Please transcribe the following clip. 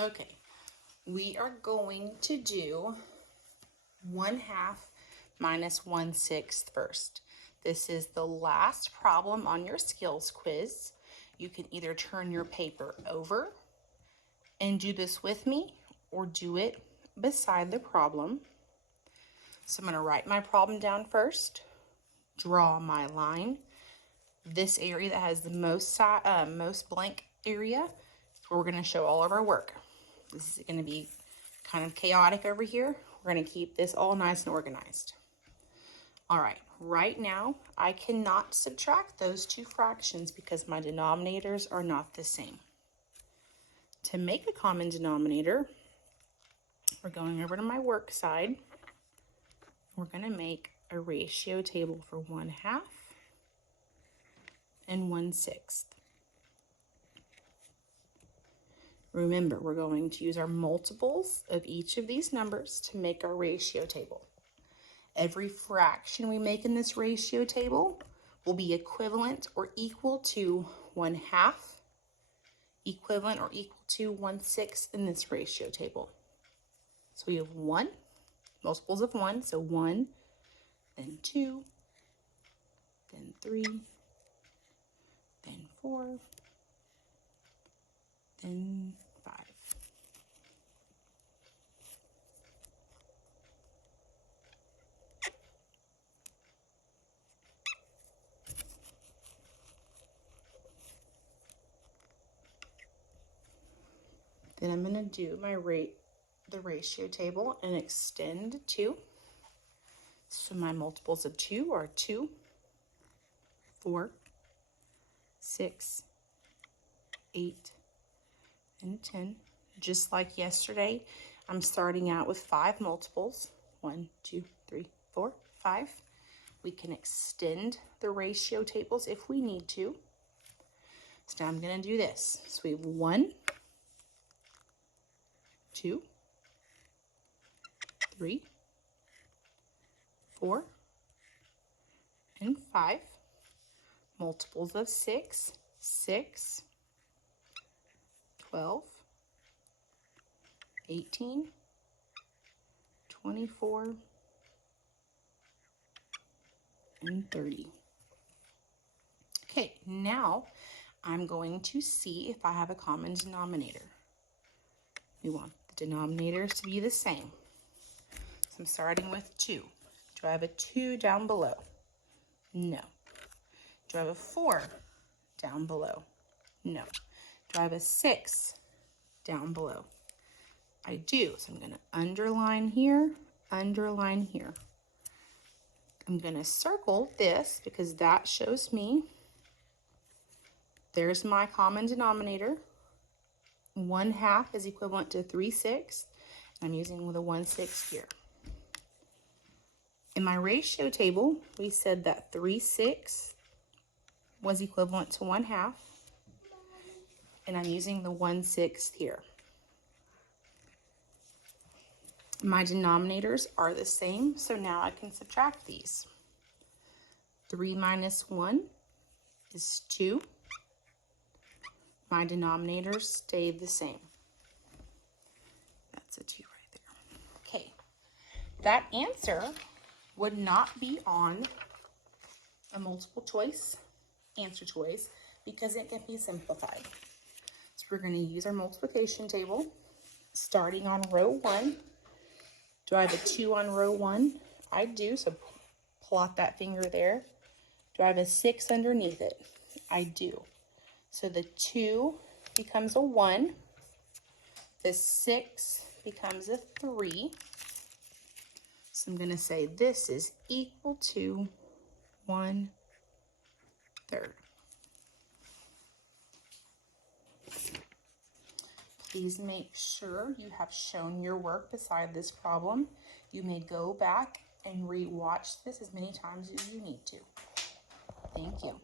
Okay, we are going to do 1/2 minus 1/6 first. This is the last problem on your skills quiz. You can either turn your paper over and do this with me or do it beside the problem. So I'm going to write my problem down first, draw my line. This area that has the most blank area is where we're going to show all of our work. This is going to be kind of chaotic over here. We're going to keep this all nice and organized. All right, right now I cannot subtract those two fractions because my denominators are not the same. To make a common denominator, we're going over to my work side. We're going to make a ratio table for 1/2 and 1/6. Remember, we're going to use our multiples of each of these numbers to make our ratio table. Every fraction we make in this ratio table will be equivalent or equal to 1/2, equivalent or equal to 1/6 in this ratio table. So we have 1, multiples of 1, so 1, then 2, then 3, then 4, then 5. Then I'm going to do the ratio table and extend 2. So my multiples of 2 are 2, 4, 6, 8, and 10. Just like yesterday, I'm starting out with 5 multiples. 1, 2, 3, 4, 5. We can extend the ratio tables if we need to. So now I'm going to do this. So we have 1, 2, 3, 4, and 5. Multiples of 6, 6, 12, 18, 24, and 30. Okay, now I'm going to see if I have a common denominator. We want the denominators to be the same. So I'm starting with 2. Do I have a 2 down below? No. Do I have a 4 down below? No. Do I have a 6 down below? I do. So I'm going to underline here, underline here. I'm going to circle this because that shows me there's my common denominator. 1/2 is equivalent to 3/6. I'm using the 1/6 here. In my ratio table, we said that 3/6 was equivalent to 1/2, and I'm using the 1/6 here. My denominators are the same, so now I can subtract these. 3 minus 1 is 2. My denominators stayed the same. That's a 2 right there. Okay, that answer would not be on a multiple choice answer choice because it can be simplified. So we're going to use our multiplication table starting on row 1. Do I have a 2 on row 1? I do, so plot that finger there. Do I have a 6 underneath it? I do. So the 2 becomes a 1. The 6 becomes a 3. So I'm going to say this is equal to 1/3. Please make sure you have shown your work beside this problem. You may go back and re-watch this as many times as you need to. Thank you.